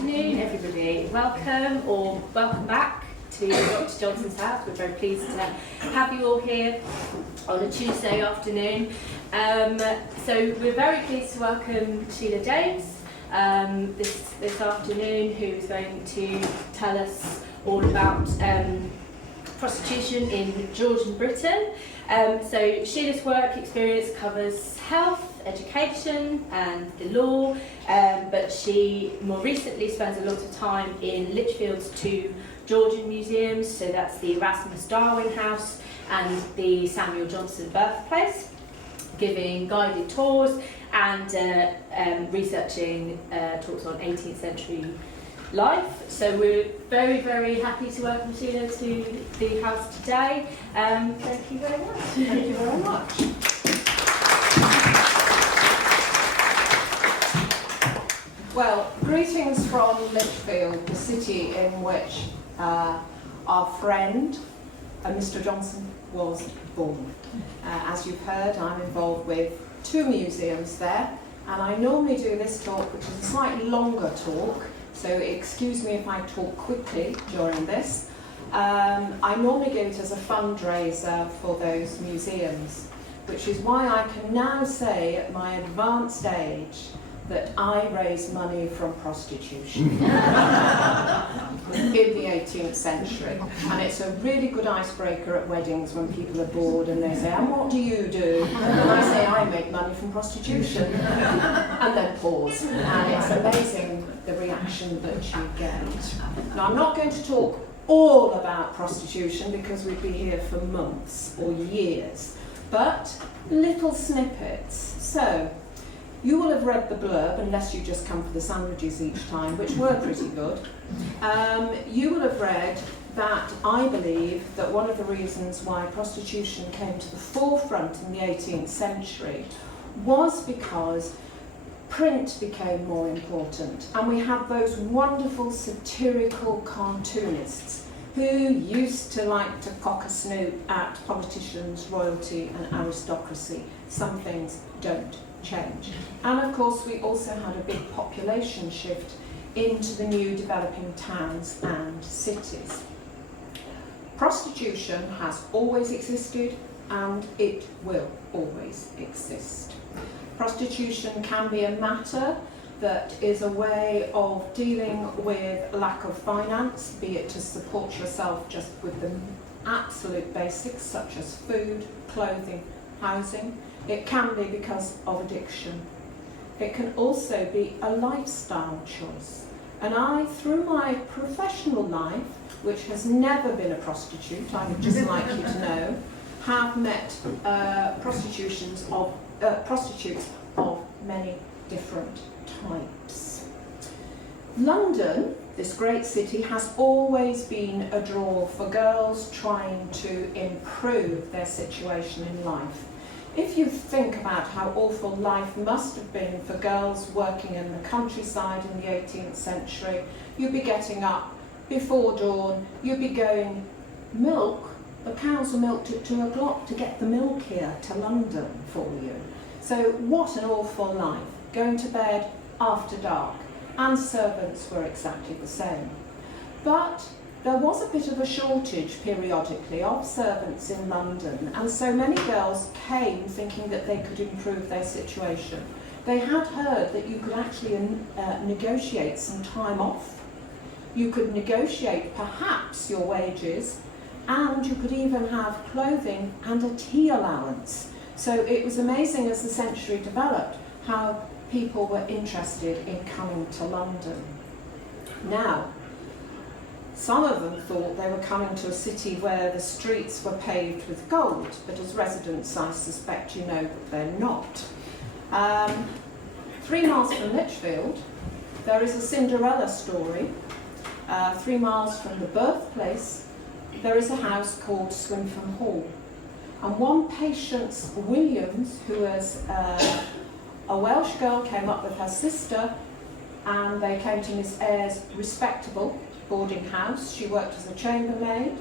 afternoon, everybody. Welcome back to Dr. Johnson's house. We're very pleased to have you all here on a Tuesday afternoon. So we're very pleased to welcome Sheelagh James this afternoon, who's going to tell us all about prostitution in Georgian Britain. So Sheilagh's work experience covers health, education and the law, but she more recently spends a lot of time in Lichfield's two Georgian museums, so that's the Erasmus Darwin House and the Samuel Johnson Birthplace, giving guided tours and researching talks on 18th century life. So we're very, very happy to welcome Sheelagh to the house today. Thank you very much. Thank you very much. Well, greetings from Lichfield, the city in which our friend, Mr. Johnson, was born. As you've heard, I'm involved with two museums there, and I normally do this talk, which is a slightly longer talk, so excuse me if I talk quickly during this. I normally give it as a fundraiser for those museums, which is why I can now say at my advanced age that I raise money from prostitution in the 18th century. And it's a really good icebreaker at weddings when people are bored and they say, "And what do you do?" And I say, "I make money from prostitution." And then pause. And it's amazing the reaction that you get. Now, I'm not going to talk all about prostitution because we'd be here for months or years, but little snippets. So, you will have read the blurb, unless you just come for the sandwiches each time, which were pretty good. You will have read that I believe that one of the reasons why prostitution came to the forefront in the 18th century was because print became more important, and we had those wonderful satirical cartoonists who used to like to cock a snoot at politicians, royalty and aristocracy. Some things don't change. And of course we also had a big population shift into the new developing towns and cities. Prostitution has always existed and it will always exist. Prostitution can be a matter that is a way of dealing with lack of finance, be it to support yourself just with the absolute basics such as food, clothing, housing. It can be because of addiction. It can also be a lifestyle choice. And I, through my professional life, which has never been a prostitute, I would just like you to know, have met prostitutes of many different types. London, this great city, has always been a draw for girls trying to improve their situation in life. If you think about how awful life must have been for girls working in the countryside in the 18th century, you'd be getting up before dawn, you'd be going, milk, the cows are milked at 2 o'clock to get the milk here to London for you. So what an awful life, going to bed after dark, and servants were exactly the same. But there was a bit of a shortage periodically of servants in London, and so many girls came thinking that they could improve their situation. They had heard that you could actually negotiate some time off, you could negotiate perhaps your wages, and you could even have clothing and a tea allowance. So it was amazing as the century developed how people were interested in coming to London. Now, some of them thought they were coming to a city where the streets were paved with gold, but as residents I suspect you know that they're not. 3 miles from Lichfield, there is a Cinderella story. 3 miles from the birthplace, there is a house called Swinfen Hall. And one Patience Williams, who was a Welsh girl, came up with her sister, and they came to Miss Eyre's respectable boarding house. She worked as a chambermaid,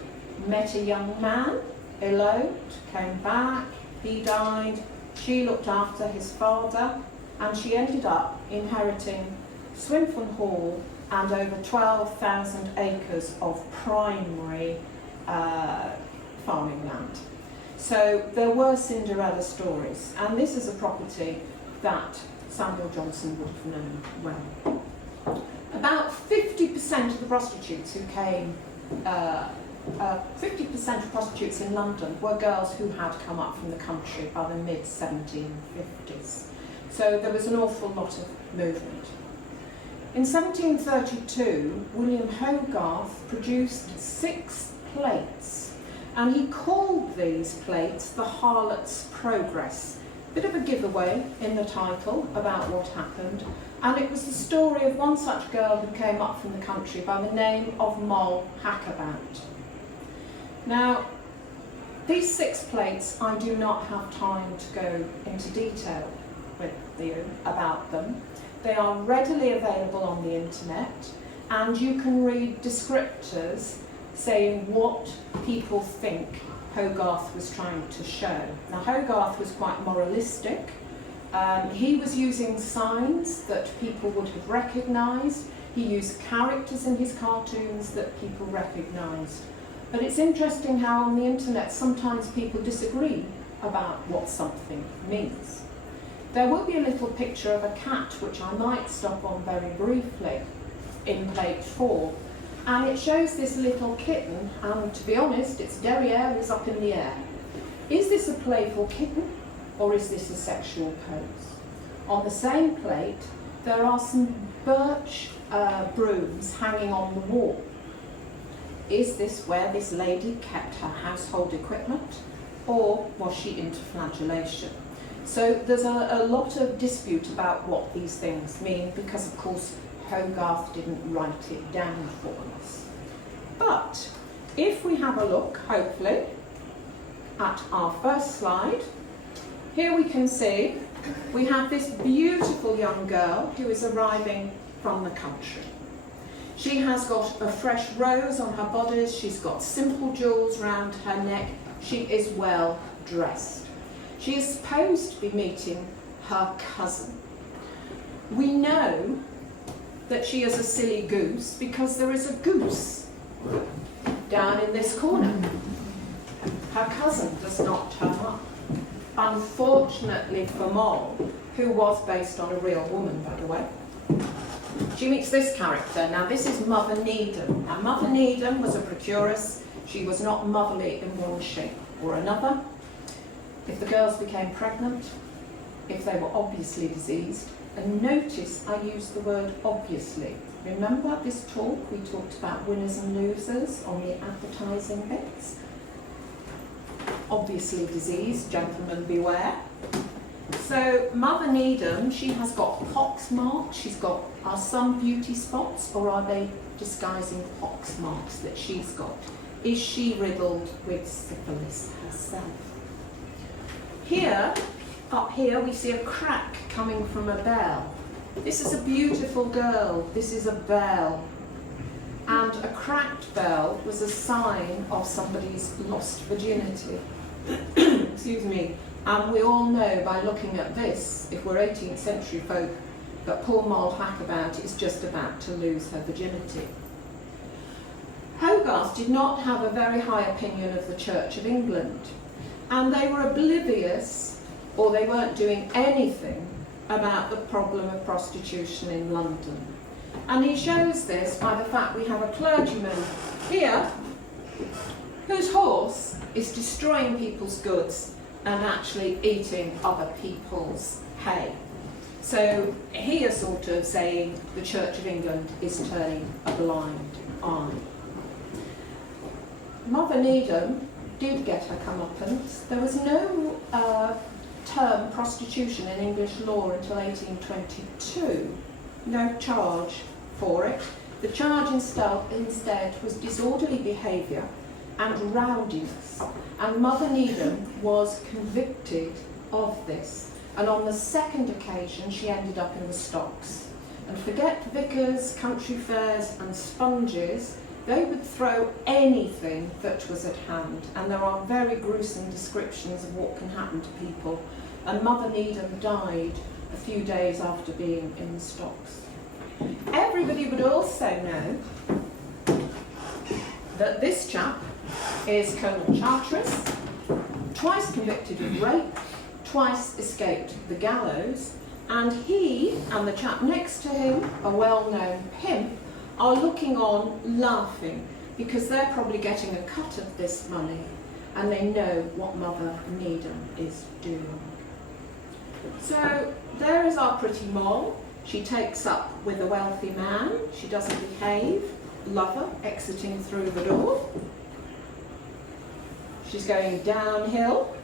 met a young man, eloped, came back, he died, she looked after his father, and she ended up inheriting Swinfen Hall and over 12,000 acres of primary farming land. So there were Cinderella stories, and this is a property that Samuel Johnson would have known well. About 50% of the prostitutes who came, 50% of prostitutes in London were girls who had come up from the country by the mid-1750s. So there was an awful lot of movement. In 1732, William Hogarth produced 6 plates, and he called these plates the Harlot's Progress. Bit of a giveaway in the title about what happened, and it was the story of one such girl who came up from the country by the name of Moll Hackabout. Now, these 6 plates, I do not have time to go into detail with you about them. They are readily available on the internet, and you can read descriptors saying what people think Hogarth was trying to show. Now, Hogarth was quite moralistic. He was using signs that people would have recognised. He used characters in his cartoons that people recognised. But it's interesting how on the internet sometimes people disagree about what something means. There will be a little picture of a cat which I might stop on very briefly in plate 4. And it shows this little kitten, and to be honest, its derriere is up in the air. Is this a playful kitten, or is this a sexual pose? On the same plate, there are some birch brooms hanging on the wall. Is this where this lady kept her household equipment, or was she into flagellation? So there's a lot of dispute about what these things mean, because of course Hogarth didn't write it down for us. But if we have a look, hopefully, at our first slide, here we can see we have this beautiful young girl who is arriving from the country. She has got a fresh rose on her bodice, she's got simple jewels round her neck, she is well dressed. She is supposed to be meeting her cousin. We know that she is a silly goose because there is a goose down in this corner. Her cousin does not turn up. Unfortunately for Moll, who was based on a real woman, by the way, she meets this character. Now, this is Mother Needham. Now, Mother Needham was a procuress. She was not motherly in one shape or another. If the girls became pregnant, if they were obviously diseased, and notice I use the word obviously. Remember this talk, we talked about winners and losers on the advertising bits. Obviously diseased, gentlemen beware. So Mother Needham, she has got pox marks, she's got, are some beauty spots, or are they disguising pox marks that she's got? Is she riddled with syphilis herself? Here, up here, we see a crack coming from a bell. This is a beautiful girl, this is a bell. And a cracked bell was a sign of somebody's lost virginity. Excuse me. And we all know by looking at this, if we're 18th century folk, that poor Moll Hackabout is just about to lose her virginity. Hogarth did not have a very high opinion of the Church of England, and they were oblivious, or they weren't doing anything about the problem of prostitution in London. And he shows this by the fact we have a clergyman here whose horse is destroying people's goods and actually eating other people's hay. So he is sort of saying the Church of England is turning a blind eye. Mother Needham did get her comeuppance. There was no term prostitution in English law until 1822. No charge for it. The charge instead was disorderly behaviour and rowdiness. And Mother Needham was convicted of this. And on the second occasion, she ended up in the stocks. And forget vicars, country fairs and sponges, they would throw anything that was at hand. And there are very gruesome descriptions of what can happen to people. And Mother Needham died a few days after being in the stocks. Everybody would also know that this chap is Colonel Charteris, twice convicted of rape, twice escaped the gallows, and he and the chap next to him, a well-known pimp, are looking on laughing because they're probably getting a cut of this money and they know what Mother Needham is doing. So there is our pretty Moll. She takes up with a wealthy man. She doesn't behave. Lover exiting through the door. She's going downhill.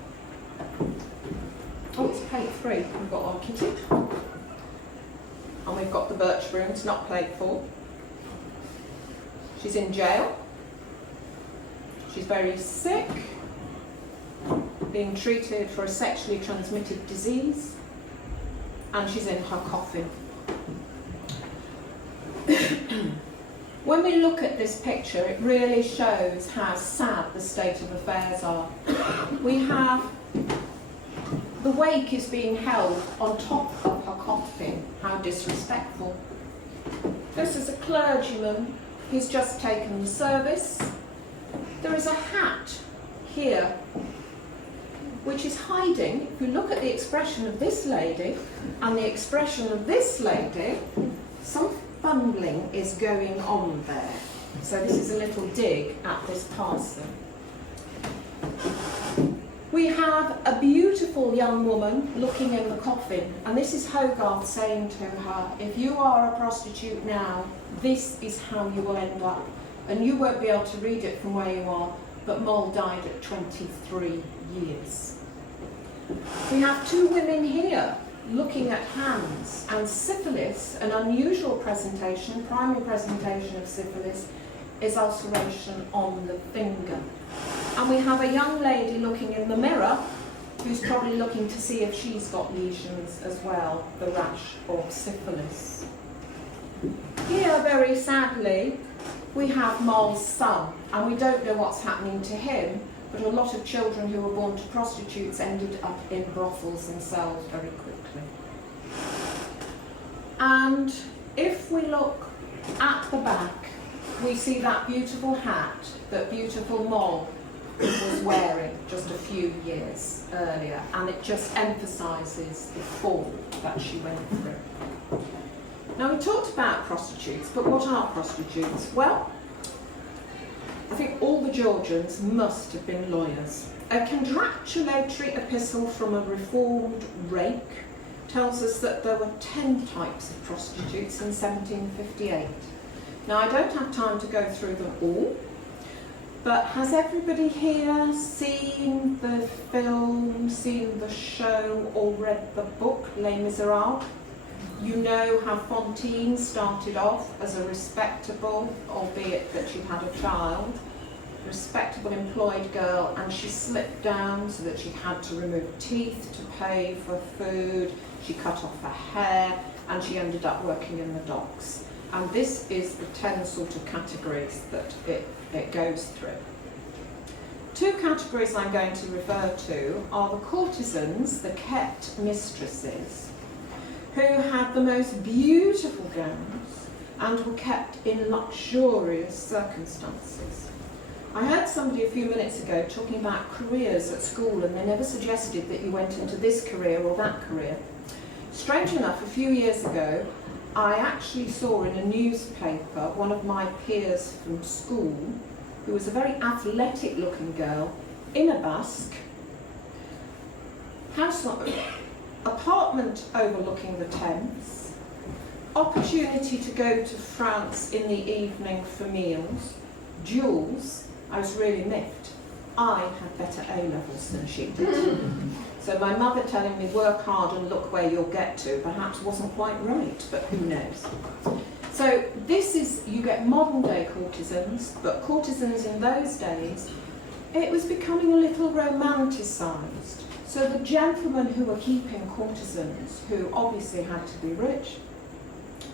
Oh, it's plate 3. We've got our kitty. And we've got the birch brooms, not plate 4. She's in jail. She's very sick, being treated for a sexually transmitted disease, and she's in her coffin. When we look at this picture, it really shows how sad the state of affairs are. We have the wake is being held on top of her coffin. How disrespectful. This is a clergyman who's just taken the service. There is a hat here which is hiding. If you look at the expression of this lady and the expression of this lady, some fumbling is going on there. So this is a little dig at this parson. We have a beautiful young woman looking in the coffin, and this is Hogarth saying to her, if you are a prostitute now, this is how you will end up. And you won't be able to read it from where you are, but Moll died at 23 years. We have 2 women here looking at hands, and syphilis, an unusual presentation, primary presentation of syphilis, is ulceration on the finger. And we have a young lady looking in the mirror who's probably looking to see if she's got lesions as well, the rash of syphilis. Here, very sadly, we have Moll's son, and we don't know what's happening to him, but a lot of children who were born to prostitutes ended up in brothels themselves very quickly. And if we look at the back, we see that beautiful hat that beautiful Moll was wearing just a few years earlier, and it just emphasises the fall that she went through. Now, we talked about prostitutes, but what are prostitutes? Well, I think all the Georgians must have been lawyers. A congratulatory epistle from a reformed rake tells us that there were 10 types of prostitutes in 1758. Now, I don't have time to go through them all, but has everybody here seen the film, seen the show, or read the book, Les Miserables? You know how Fantine started off as a respectable, albeit that she had a child, respectable employed girl, and she slipped down so that she had to remove teeth to pay for food. She cut off her hair, and she ended up working in the docks. And this is the 10 sort of categories that it goes through. 2 categories I'm going to refer to are the courtesans, the kept mistresses, who had the most beautiful gowns and were kept in luxurious circumstances. I heard somebody a few minutes ago talking about careers at school, and they never suggested that you went into this career or that career. Strange enough, a few years ago, I actually saw in a newspaper one of my peers from school, who was a very athletic looking girl, in a basque, apartment overlooking the Thames, opportunity to go to France in the evening for meals, jewels. I was really miffed. I had better A-levels than she did. So my mother telling me work hard and look where you'll get to perhaps wasn't quite right, but who knows. So this is, you get modern day courtesans, but courtesans in those days, it was becoming a little romanticised. So the gentlemen who were keeping courtesans, who obviously had to be rich,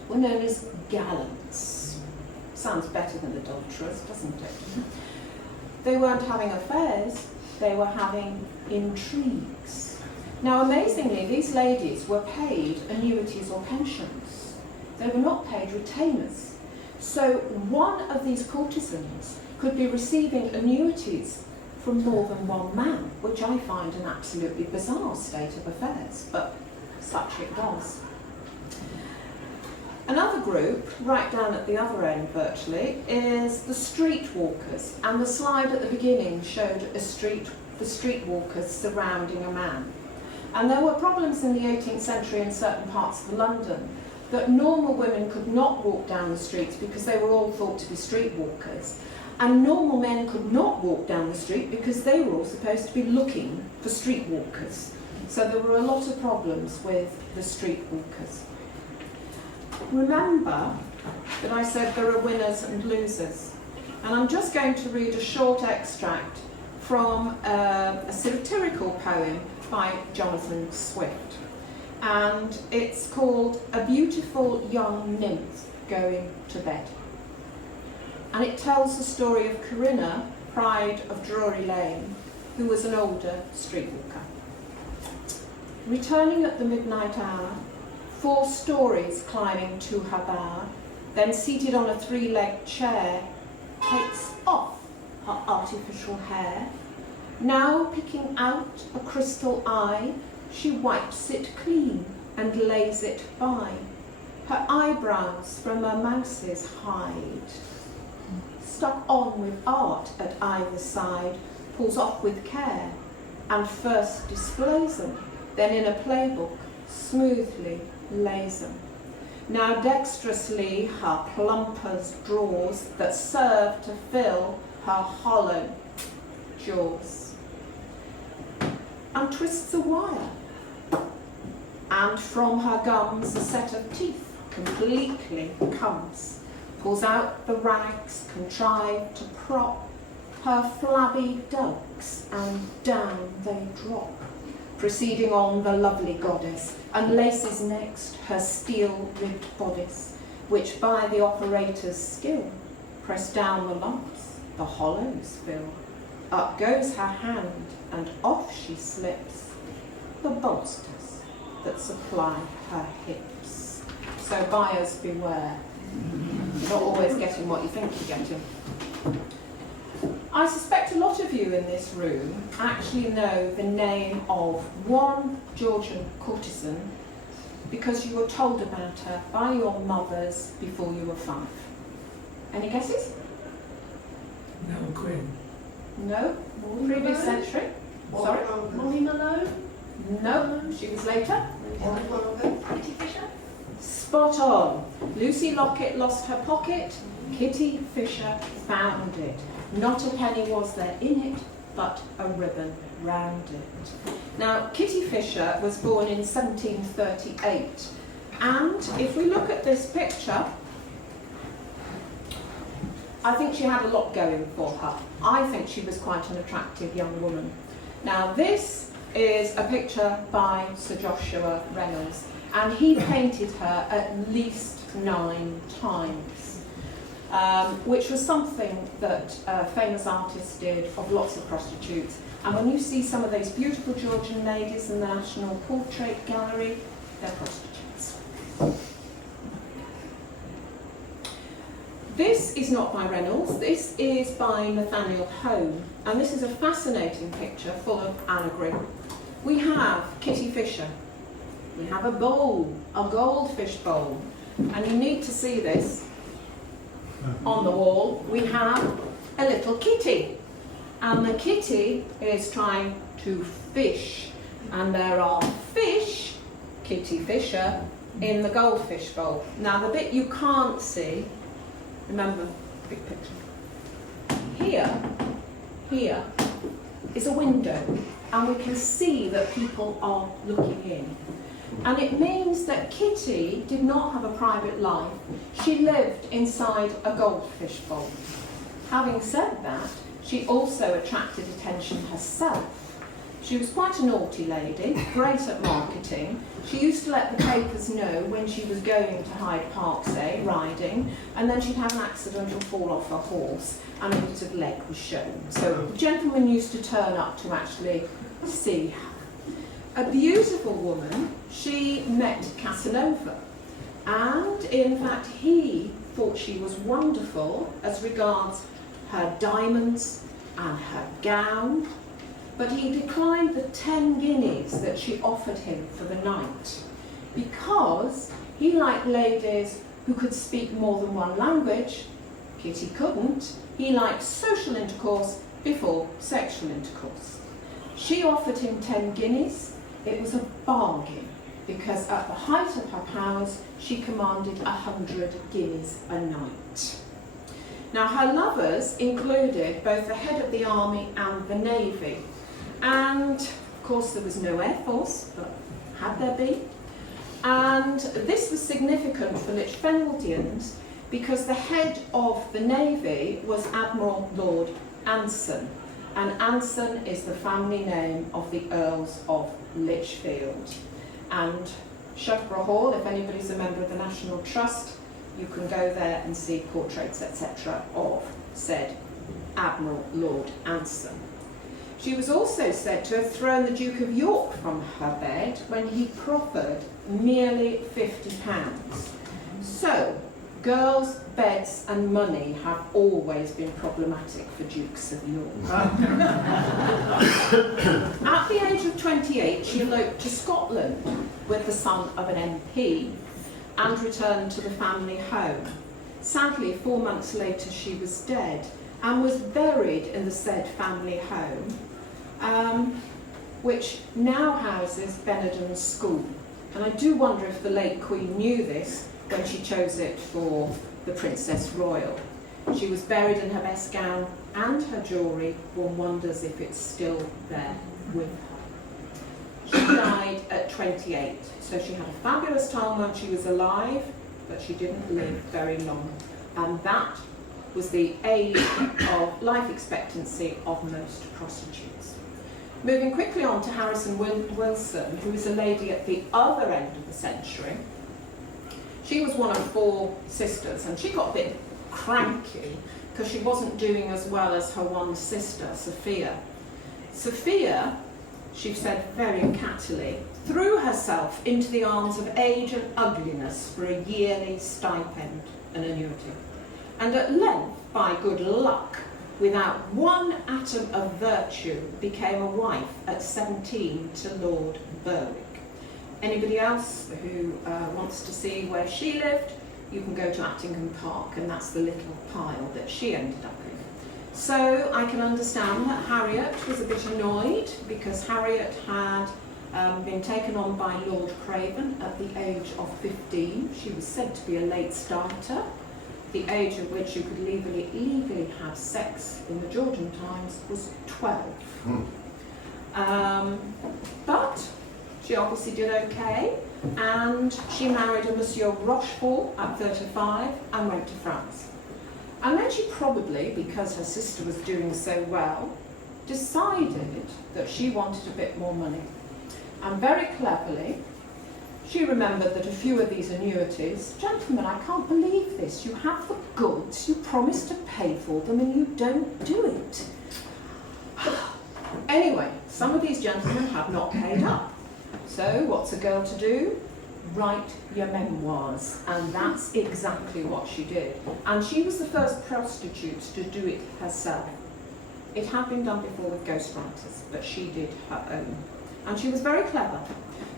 were known as gallants. Sounds better than adulterers, doesn't it? They weren't having affairs, they were having intrigues. Now, amazingly, these ladies were paid annuities or pensions. they were not paid retainers. So one of these courtesans could be receiving annuities from more than one man, which I find an absolutely bizarre state of affairs, but such it was. Another group, right down at the other end virtually, is the streetwalkers, and the slide at the beginning showed the streetwalkers surrounding a man. And there were problems in the 18th century in certain parts of London that normal women could not walk down the streets because they were all thought to be streetwalkers. And normal men could not walk down the street because they were all supposed to be looking for streetwalkers. So there were a lot of problems with the streetwalkers. Remember that I said there are winners and losers. And I'm just going to read a short extract from a satirical poem by Jonathan Swift. And it's called A Beautiful Young Nymph Going to Bed. And it tells the story of Corinna, Pride of Drury Lane, who was an older streetwalker. Returning at the midnight hour, 4 stories climbing to her bower, then seated on a 3-legged chair, takes off her artificial hair. Now picking out a crystal eye, she wipes it clean and lays it by. Her eyebrows from a mouse's hide, stuck on with art at either side, pulls off with care, and first displays them, then in a playbook smoothly lays them. Now dexterously her plumpers draws that serve to fill her hollow jaws, and twists a wire, and from her gums a set of teeth completely comes, pulls out the rags contrived to prop her flabby dugs, and down they drop, proceeding on the lovely goddess, and laces next her steel-ribbed bodice, which by the operator's skill press down the lumps, the hollows fill. Up goes her hand, and off she slips the bolsters that supply her hips. So buyers beware. You're not always getting what you think you're getting. I suspect a lot of you in this room actually know the name of one Georgian courtesan because you were told about her by your mothers before you were 5. Any guesses? No, Queen. No? Previous century? Sorry? Molly Malone? No, she was later. Kitty Fisher? Spot on. Lucy Lockett lost her pocket, Kitty Fisher found it. Not a penny was there in it, but a ribbon round it. Now, Kitty Fisher was born in 1738, and if we look at this picture, I think she had a lot going for her. I think she was quite an attractive young woman. Now, this is a picture by Sir Joshua Reynolds, and he painted her at least 9 times, which was something that famous artists did of lots of prostitutes. And when you see some of those beautiful Georgian ladies in the National Portrait Gallery, they're prostitutes. This is not by Reynolds, this is by Nathaniel Hone, and this is a fascinating picture full of allegory. We have Kitty Fisher, we have a bowl, a goldfish bowl, and you need to see this on the wall. We have a little kitty, and the kitty is trying to fish, and there are fish, Kitty Fisher, in the goldfish bowl. Now the bit you can't see, remember, big picture. Here is a window, and we can see that people are looking in. And it means that Kitty did not have a private life. She lived inside a goldfish bowl. Having said that, she also attracted attention herself. She was quite a naughty lady, great at marketing. She used to let the papers know when she was going to Hyde Park, say, riding, and then she'd have an accident or fall off her horse, and a bit of leg was shown. So the gentleman used to turn up to actually see her. A beautiful woman, she met Casanova. And in fact, he thought she was wonderful as regards her diamonds and her gown, but he declined the 10 guineas that she offered him for the night because he liked ladies who could speak more than one language. Kitty couldn't. He liked social intercourse before sexual intercourse. She offered him 10 guineas. It was a bargain because at the height of her powers, she commanded 100 guineas a night. Now, her lovers included both the head of the army and the navy. And, of course, there was no air force, but had there been? And this was significant for Lichfieldians because the head of the navy was Admiral Lord Anson. And Anson is the family name of the Earls of Lichfield. And Shugborough Hall, if anybody's a member of the National Trust, you can go there and see portraits, etc., of said Admiral Lord Anson. She was also said to have thrown the Duke of York from her bed when he proffered merely £50. So, girls, beds and money have always been problematic for Dukes of York. At the age of 28, she eloped to Scotland with the son of an MP and returned to the family home. Sadly, 4 months later, she was dead and was buried in the said family home, which now houses Benenden School. And I do wonder if the late Queen knew this when she chose it for the Princess Royal. She was buried in her best gown and her jewellery. One wonders if it's still there with her. She died at 28, so she had a fabulous time when she was alive, but she didn't live very long. And that was the age of life expectancy of most prostitutes. Moving quickly on to Harrison Wilson, who was a lady at the other end of the century. She was one of 4 sisters, and she got a bit cranky because she wasn't doing as well as her one sister, Sophia. Sophia, she said very cattily, threw herself into the arms of age and ugliness for a yearly stipend and annuity. And at length, by good luck, without one atom of virtue, became a wife at 17 to Lord Berwick. Anybody else who wants to see where she lived, you can go to Actingham Park, and that's the little pile that she ended up in. So I can understand that Harriet was a bit annoyed because Harriet had been taken on by Lord Craven at the age of 15. She was said to be a late starter. The age at which you could legally have sex in the Georgian times was 12. But she obviously did okay, and she married a Monsieur Rochefort at 35 and went to France. And then she probably, because her sister was doing so well, decided that she wanted a bit more money. And very cleverly, she remembered that a few of these annuities, gentlemen, I can't believe this, you have the goods, you promise to pay for them and you don't do it. Anyway, some of these gentlemen have not paid up. So what's a girl to do? Write your memoirs, and that's exactly what she did. And she was the first prostitute to do it herself. It had been done before with ghostwriters, but she did her own. And she was very clever.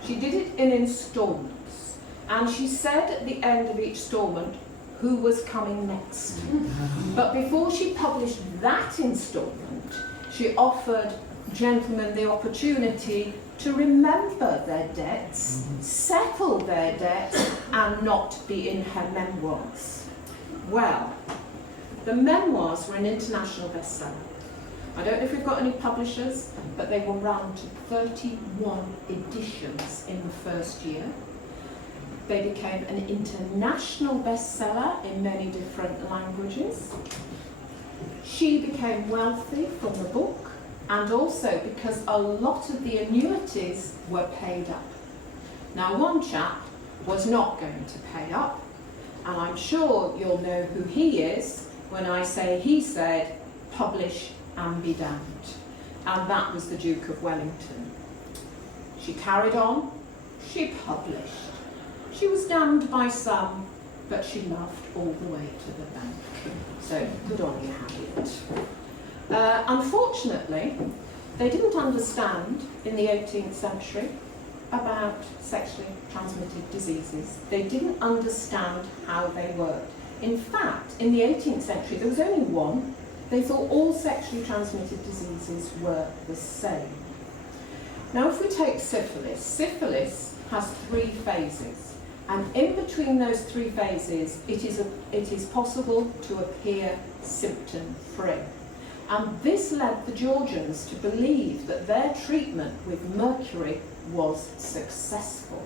She did it in instalments, and she said at the end of each instalment who was coming next. But before she published that instalment, she offered gentlemen the opportunity to remember their debts, settle their debts, and not be in her memoirs. Well, the memoirs were an international bestseller. I don't know if we've got any publishers, but they were run to 31 editions in the first year. They became an international bestseller in many different languages. She became wealthy from the book, and also because a lot of the annuities were paid up. Now, one chap was not going to pay up, and I'm sure you'll know who he is when I say he said, publish and be damned. And that was the Duke of Wellington. She carried on, she published, she She was damned by some, but she loved all the way to the bank. So good on you, Harriet. Unfortunately, they didn't understand in the 18th century about sexually transmitted diseases. They didn't understand how they worked. In fact, in the 18th century, there was only one. They thought all sexually transmitted diseases were the same. Now, if we take syphilis, syphilis has 3 phases. And in between those 3 phases, it is possible to appear symptom-free. And this led the Georgians to believe that their treatment with mercury was successful.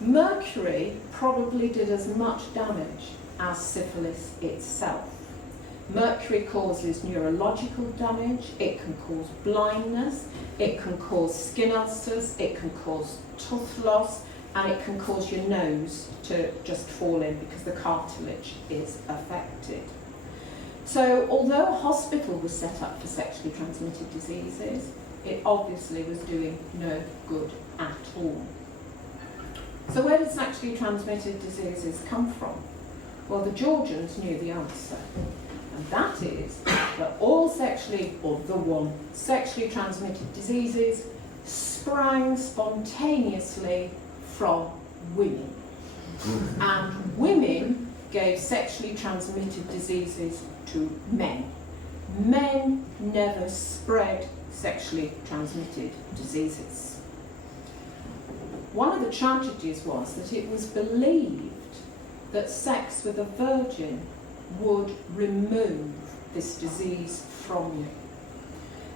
Mercury probably did as much damage as syphilis itself. Mercury causes neurological damage, it can cause blindness, it can cause skin ulcers, it can cause tooth loss, and it can cause your nose to just fall in because the cartilage is affected. So although a hospital was set up for sexually transmitted diseases, it obviously was doing no good at all. So where did sexually transmitted diseases come from? Well, the Georgians knew the answer. And that is that all sexually transmitted diseases sprang spontaneously from women. And women gave sexually transmitted diseases to men. Men never spread sexually transmitted diseases. One of the tragedies was that it was believed that sex with a virgin would remove this disease from you.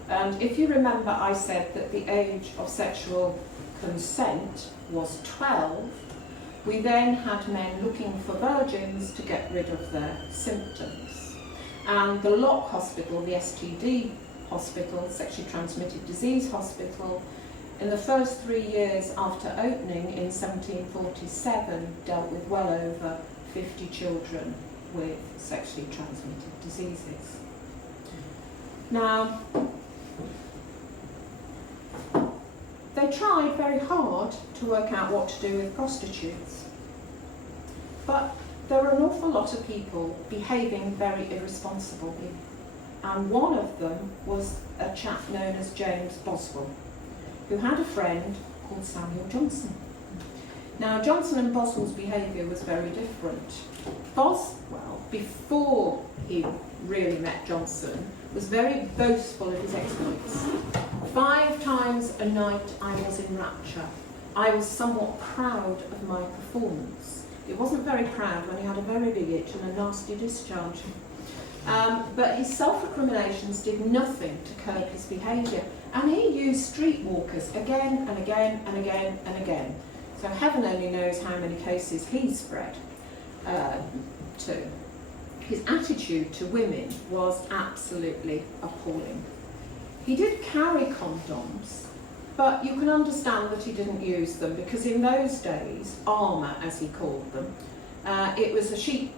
And if you remember, I said that the age of sexual consent was 12. We then had men looking for virgins to get rid of their symptoms. And the Lock Hospital, the STD hospital, sexually transmitted disease hospital, in the first 3 years after opening in 1747, dealt with well over 50 children with sexually transmitted diseases. Now, they tried very hard to work out what to do with prostitutes, but there were an awful lot of people behaving very irresponsibly, and one of them was a chap known as James Boswell, who had a friend called Samuel Johnson. Now, Johnson and Boswell's behaviour was very different. Boswell, before he really met Johnson, was very boastful of his exploits. 5 times a night I was in rapture. I was somewhat proud of my performance. He wasn't very proud when he had a very big itch and a nasty discharge. But his self-recriminations did nothing to curb his behaviour, and he used streetwalkers again and again and again and again. So heaven only knows how many cases he spread to. His attitude to women was absolutely appalling. He did carry condoms, but you can understand that he didn't use them, because in those days, armour, as he called them, it was a sheep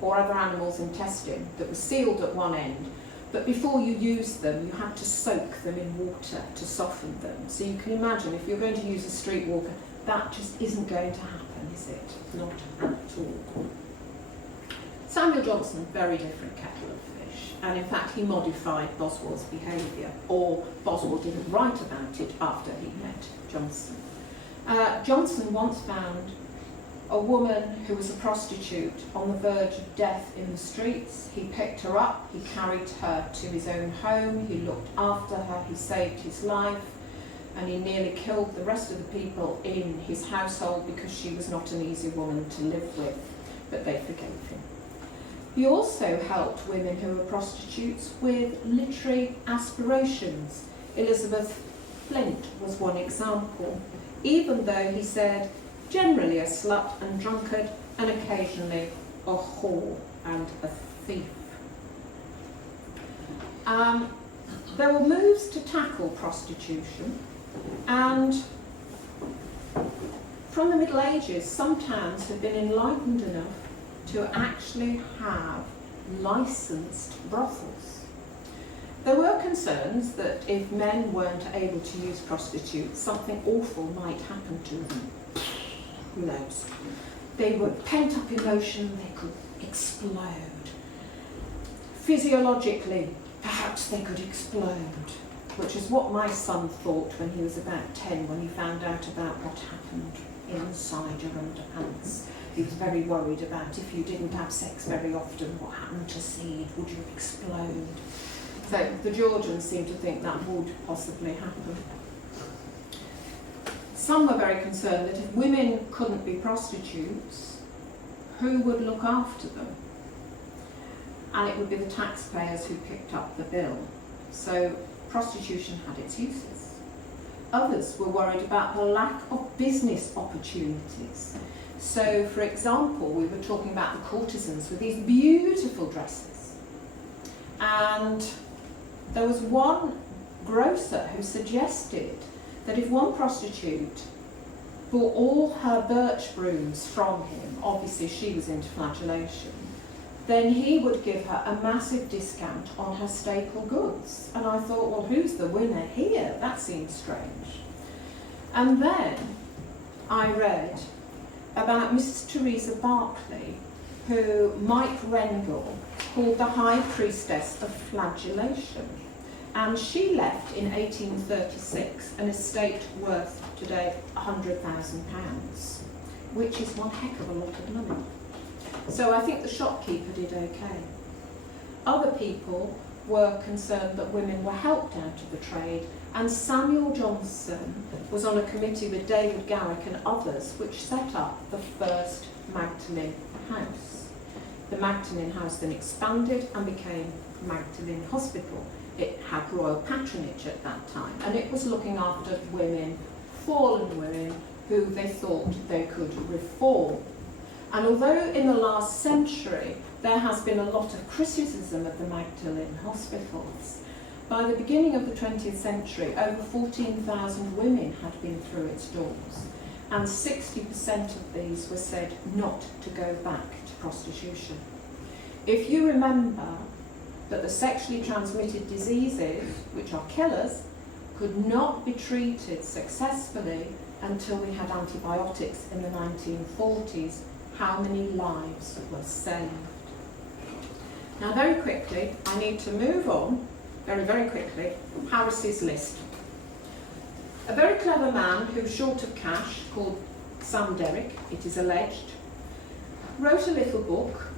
or other animal's intestine that was sealed at one end, but before you used them, you had to soak them in water to soften them. So you can imagine, if you're going to use a streetwalker, that just isn't going to happen, is it? Not at all. Samuel Johnson, very different kettle of fish, and in fact he modified Boswell's behaviour, or Boswell didn't write about it after he met Johnson. Johnson once found a woman who was a prostitute on the verge of death in the streets. He picked her up, he carried her to his own home, he looked after her, he saved his life, and he nearly killed the rest of the people in his household because she was not an easy woman to live with, but they forgave him. He also helped women who were prostitutes with literary aspirations. Elizabeth Flint was one example, even though he said, generally a slut and drunkard, and occasionally a whore and a thief. There were moves to tackle prostitution, and from the Middle Ages, some towns had been enlightened enough to actually have licensed brothels. There were concerns that if men weren't able to use prostitutes, something awful might happen to them. who knows? They were pent up emotion, they could explode. Physiologically, perhaps they could explode, which is what my son thought when he was about 10, when he found out about what happened inside your underpants. He was very worried about if you didn't have sex very often, what happened to seed, would you explode? So the Georgians seem to think that would possibly happen. Some were very concerned that if women couldn't be prostitutes, who would look after them? And it would be the taxpayers who picked up the bill. So prostitution had its uses. Others were worried about the lack of business opportunities. So, for example, we were talking about the courtesans with these beautiful dresses. And there was one grocer who suggested that if one prostitute bought all her birch brooms from him, obviously she was into flagellation, then he would give her a massive discount on her staple goods. And I thought, well, who's the winner here? That seems strange. And then I read about Mrs. Teresa Barclay, who Mike Rendell called the High Priestess of Flagellation. And she left in 1836 an estate worth today £100,000, which is one heck of a lot of money. So I think the shopkeeper did okay. Other people were concerned that women were helped out of the trade, and Samuel Johnson was on a committee with David Garrick and others which set up the first Magdalene House. The Magdalene House then expanded and became Magdalene Hospital. It had royal patronage at that time, and it was looking after women, fallen women, who they thought they could reform. And although in the last century there has been a lot of criticism of the Magdalene hospitals, by the beginning of the 20th century, over 14,000 women had been through its doors, and 60% of these were said not to go back to prostitution. If you remember that the sexually transmitted diseases, which are killers, could not be treated successfully until we had antibiotics in the 1940s, how many lives were saved? Now, very quickly, I need to move on, very quickly, Harris's List. A very clever man who was short of cash, called Sam Derrick, it is alleged, wrote a little book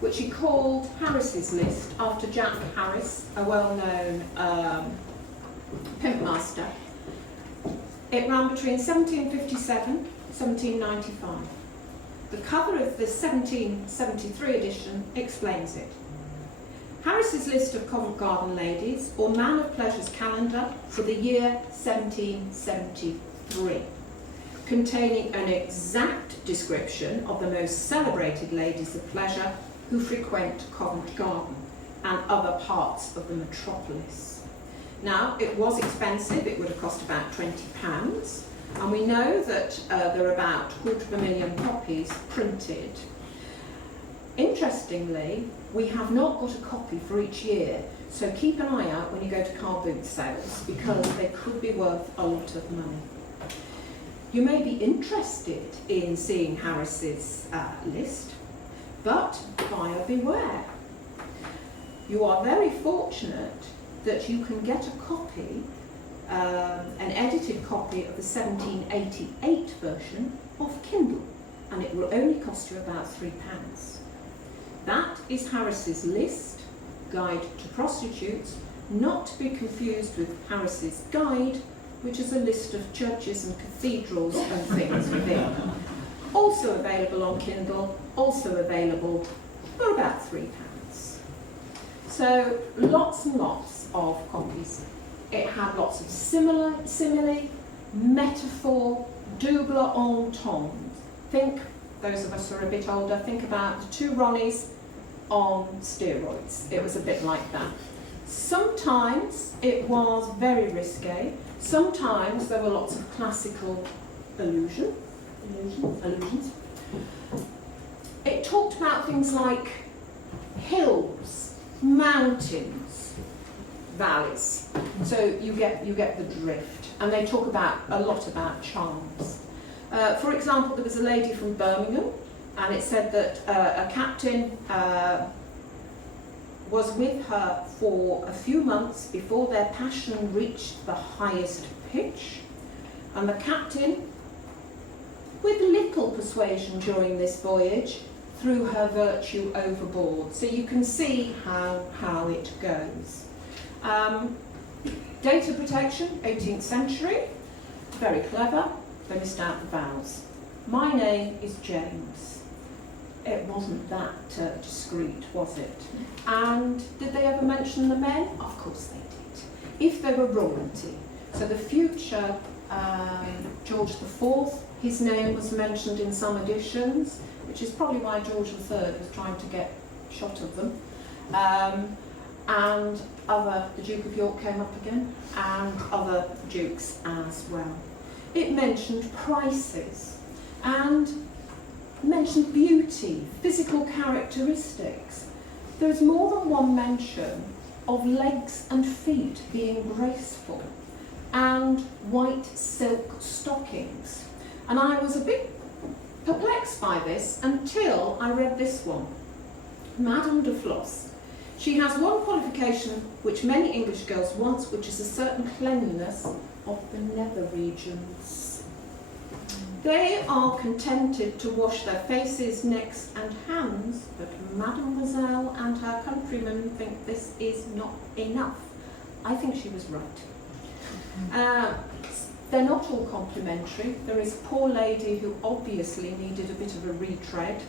which he called Harris's List after Jack Harris, a well-known pimp master. It ran between 1757 and 1795. The cover of the 1773 edition explains it. Harris's List of Covent Garden Ladies, or Man of Pleasure's Calendar for the year 1773, containing an exact description of the most celebrated ladies of pleasure who frequent Covent Garden and other parts of the metropolis. Now, it was expensive, it would have cost about £20, and we know that there are about 250,000 copies printed. Interestingly, we have not got a copy for each year, so keep an eye out when you go to car boot sales, because they could be worth a lot of money. You may be interested in seeing Harris's list, but buyer beware. You are very fortunate that you can get a copy, an edited copy of the 1788 version of Kindle, and it will only cost you about £3. That is Harris's List, Guide to Prostitutes, not to be confused with Harris's Guide, which is a list of churches and cathedrals and things within. Also available on Kindle, also available for about £3. So lots and lots of copies. It had lots of simile, metaphor, double entendre. Think, those of us who are a bit older, think about the two Ronnies on steroids. It was a bit like that. Sometimes it was very risque. Sometimes there were lots of classical allusions. It talked about things like hills, mountains, valleys. So you get the drift. And they talk a lot about charms. For example, there was a lady from Birmingham, and it said that a captain was with her for a few months before their passion reached the highest pitch, and the captain, with little persuasion during this voyage, threw her virtue overboard. So you can see how it goes. Data protection, 18th century, very clever, they missed out the vowels. My name is James. It wasn't that discreet, was it? And did they ever mention the men? Of course they did, if they were royalty. So the future George IV, his name was mentioned in some editions, which is probably why George III was trying to get shot of them. And the Duke of York came up again, and other dukes as well. It mentioned prices, and mentioned beauty, physical characteristics. There's more than one mention of legs and feet being graceful, and white silk stockings. And I was a bit perplexed by this until I read this one. Madame de Floss. She has one qualification which many English girls want, which is a certain cleanliness of the nether regions. They are contented to wash their faces, necks and hands, but Mademoiselle and her countrymen think this is not enough. I think she was right. They're not all complimentary. There is a poor lady who obviously needed a bit of a retread,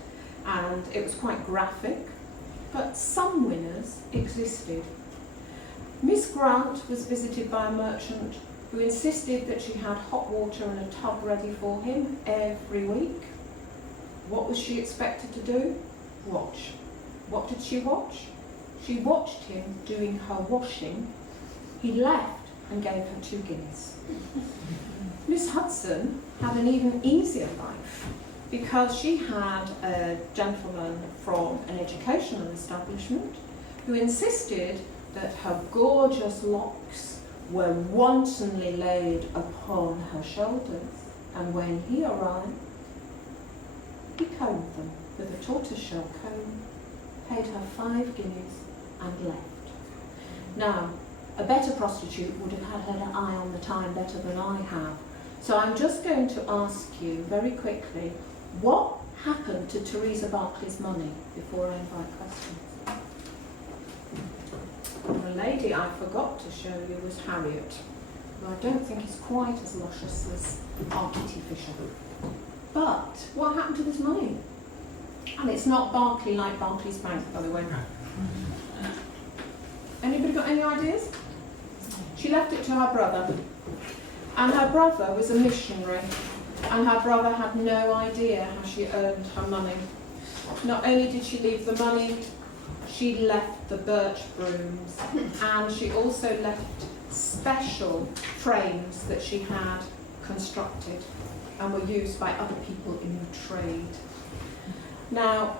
and it was quite graphic, but some winners existed. Miss Grant was visited by a merchant who insisted that she had hot water and a tub ready for him every week. What was she expected to do? Watch. What did she watch? She watched him doing her washing. He left and gave her 2 guineas. Miss Hudson had an even easier life because she had a gentleman from an educational establishment who insisted that her gorgeous locks were wantonly laid upon her shoulders, and when he arrived, he combed them with a tortoiseshell comb, paid her 5 guineas and left. Now, a better prostitute would have had her eye on the time better than I have. So I'm just going to ask you very quickly, what happened to Teresa Barclay's money before I invite questions? The lady I forgot to show you was Harriet, who I don't think is quite as luscious as our Kitty Fisher. But what happened to this money? And it's not Barclay like Barclay's Bank, by the way. Anybody got any ideas? She left it to her brother, and her brother was a missionary, and her brother had no idea how she earned her money. Not only did she leave the money, she left the birch brooms, and she also left special frames that she had constructed and were used by other people in the trade. Now,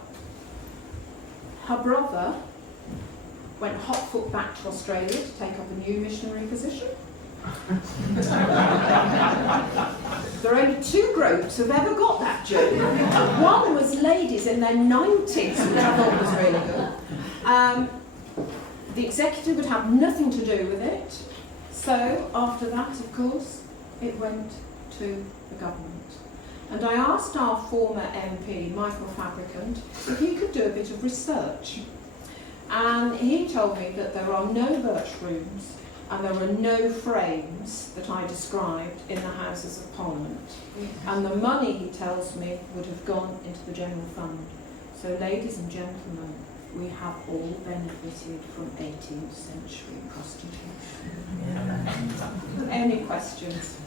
her brother went hot foot back to Australia to take up a new missionary position. There are only 2 groups who've ever got that joke. One was ladies in their 90s, which I thought was really good. The executive would have nothing to do with it. So after that, of course, it went to the government. And I asked our former MP, Michael Fabricant, if he could do a bit of research. And he told me that there are no birch rooms and there are no frames that I described in the Houses of Parliament. And the money, he tells me, would have gone into the general fund. So, ladies and gentlemen, we have all benefited from 18th century prostitution. Any questions?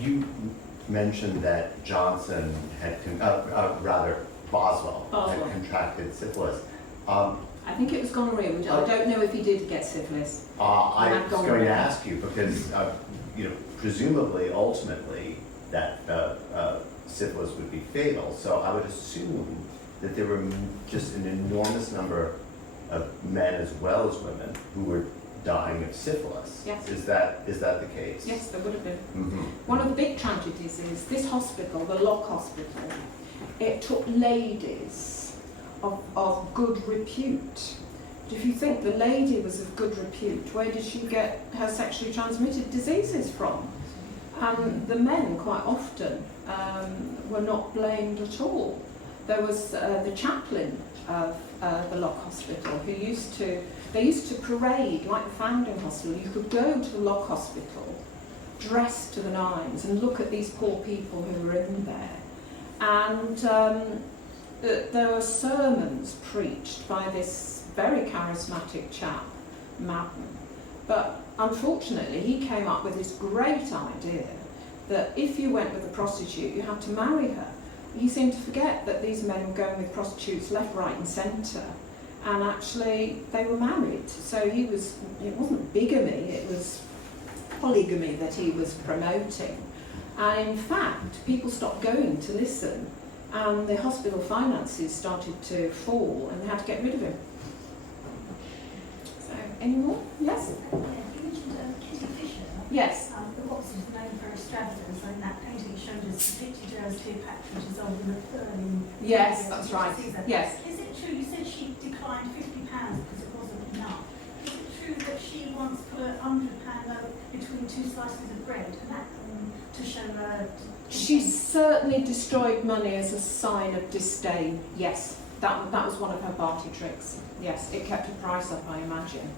You mentioned that Johnson had, Boswell had contracted syphilis. I think it was gonorrhea. I don't know if he did get syphilis. I was going to ask you because, presumably, ultimately, that syphilis would be fatal. So I would assume that there were just an enormous number of men as well as women who were dying of syphilis. Yes. Is that the case? Yes, there would have been. Mhm. One of the big tragedies is this hospital, the Lock Hospital, it took ladies of good repute. If you think the lady was of good repute, where did she get her sexually transmitted diseases from? And the men quite often were not blamed at all. There was the chaplain of the Lock Hospital who used to parade like the founding hospital. You could go to the Lock Hospital dressed to the nines and look at these poor people who were in there. And there were sermons preached by this very charismatic chap, Madden. But unfortunately, he came up with this great idea that if you went with a prostitute, you had to marry her. He seemed to forget that these men were going with prostitutes left, right and centre, and actually they were married. So it wasn't bigamy, it was polygamy that he was promoting. And in fact, people stopped going to listen, and the hospital finances started to fall, and they had to get rid of him. So, any more? Yes? You mentioned Kitty Fisher. Yes. The box is known for extravagance, and that painting showed us depicted her as Cleopatra, which is older than Fern. Yes, that's right. Yes. Is it true, you said she declined £50 because it wasn't enough. Is it true that she once put a £100 note between two slices of bread, and that to show her... She certainly destroyed money as a sign of disdain, yes. That was one of her party tricks. Yes, it kept her price up, I imagine.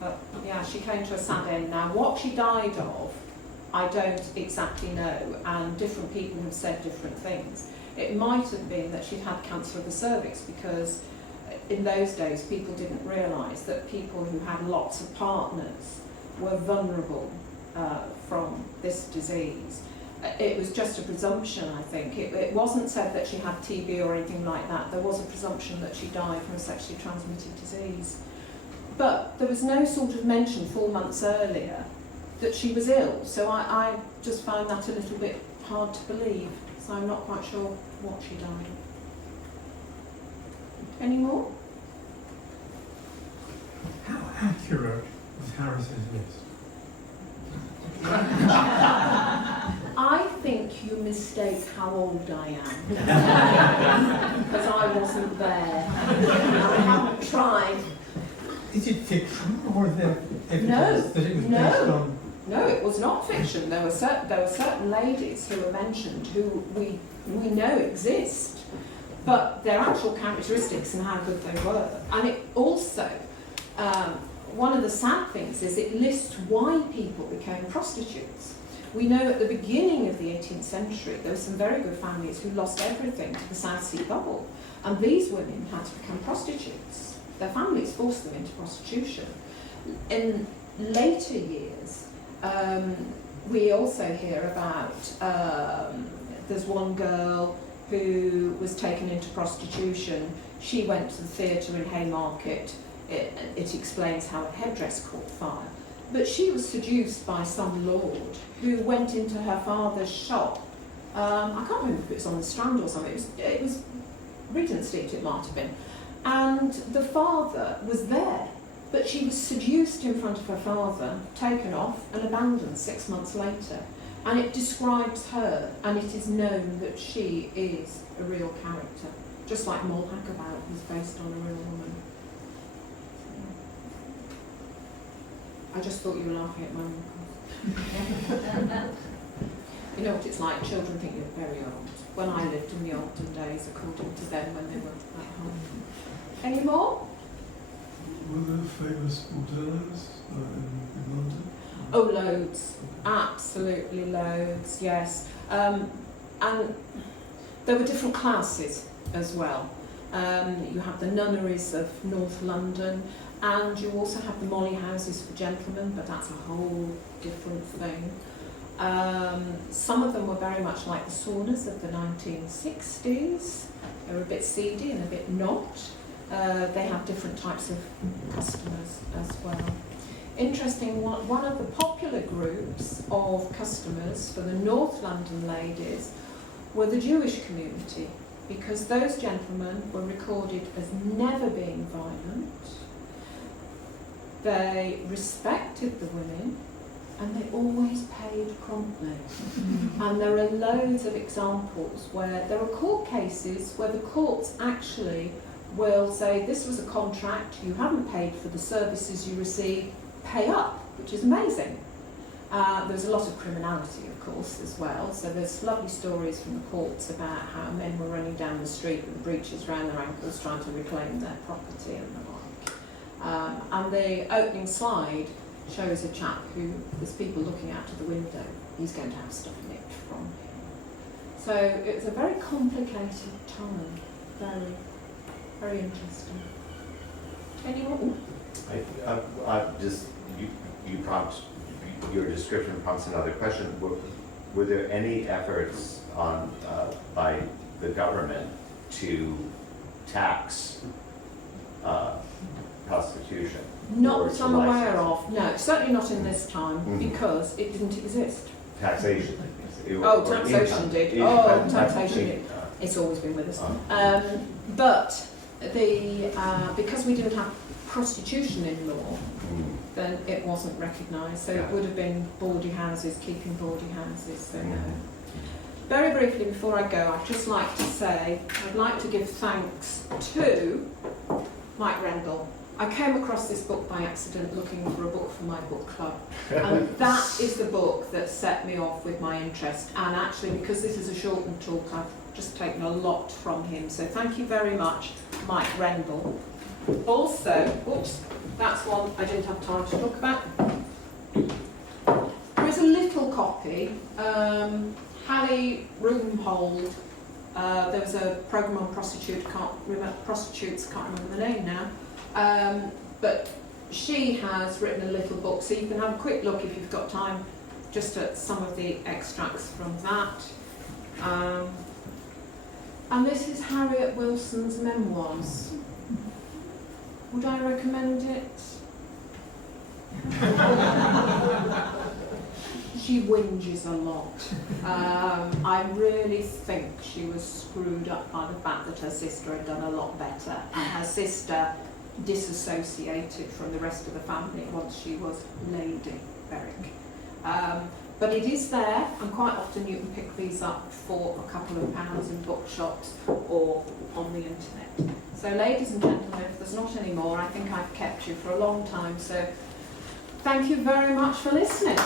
But yeah, she came to a sad end now. What she died of, I don't exactly know, and different people have said different things. It might have been that she'd had cancer of the cervix, because in those days people didn't realise that people who had lots of partners were vulnerable from this disease. It was just a presumption, I think. It wasn't said that she had TB or anything like that. There was a presumption that she died from a sexually transmitted disease. But there was no sort of mention 4 months earlier that she was ill, so I just find that a little bit hard to believe. So I'm not quite sure what she died of. Any more? How accurate was Harris's list? I think you mistake how old I am, because I wasn't there. I haven't tried. Is it fiction, or is there evidence that it was based on? No, it was not fiction. There were certain ladies who were mentioned who we know exist, but their actual characteristics and how good they were. And it also, one of the sad things is it lists why people became prostitutes. We know at the beginning of the 18th century there were some very good families who lost everything to the South Sea bubble, and these women had to become prostitutes. Their families forced them into prostitution. In later years, we also hear about, there's one girl who was taken into prostitution. She went to the theatre in Haymarket. It explains how a headdress caught fire. But she was seduced by some lord who went into her father's shop. I can't remember if it was on the Strand or something. It was Regent Street, it might have been. And the father was there, but she was seduced in front of her father, taken off and abandoned 6 months later. And it describes her, and it is known that she is a real character, just like Moll Hackabout was based on a real woman. I just thought you were laughing at my uncle. You know what it's like, children think you're very old. When I lived in the olden days, according to them, when they were at home. Any more? Were there famous modernos in London? Oh, loads. Absolutely loads, yes. And there were different classes as well. You have the nunneries of North London, and you also have the molly houses for gentlemen, but that's a whole different thing. Some of them were very much like the saunas of the 1960s. They were a bit seedy and a bit not. They have different types of customers as well. Interesting, one of the popular groups of customers for the North London ladies were the Jewish community, because those gentlemen were recorded as never being violent. they respected the women, and they always paid promptly. And there are loads of examples where there are court cases where the courts actually will say, this was a contract, you haven't paid for the services you received, pay up, which is amazing. There's a lot of criminality, of course, as well. So there's lovely stories from the courts about how men were running down the street with breeches around their ankles trying to reclaim their property and the like. And the opening slide shows a chap who there's people looking out of the window. He's going to have stuff nicked from him. So it's a very complicated time. Very, very interesting. Anyone? Your description prompts another question. Were there any efforts on by the government to tax prostitution? Not that I'm aware of. No, certainly not in this time, because it didn't exist. Taxation. Taxation did. Taxation did. It's always been with us. But because we didn't have prostitution in law, then it wasn't recognised. So it would have been bawdy houses, keeping bawdy houses. So no. Very briefly before I go, I'd just like to say I'd like to give thanks to Mike Rendell. I came across this book by accident looking for a book for my book club, and that is the book that set me off with my interest. And actually, because this is a shortened talk, I've just taken a lot from him. So thank you very much, Mike Rendell. Also, oops, that's one I didn't have time to talk about. There is a little copy. Hallie Rubenhold, there was a programme on prostitutes, can't remember the name now, but she has written a little book, so you can have a quick look if you've got time, just at some of the extracts from that. And this is Harriet Wilson's memoirs. Would I recommend it? She whinges a lot. I really think she was screwed up by the fact that her sister had done a lot better, and her sister disassociated from the rest of the family once she was Lady Berwick. But it is there, and quite often you can pick these up for a couple of pounds in bookshops or on the internet. So ladies and gentlemen, if there's not any more, I think I've kept you for a long time. So thank you very much for listening.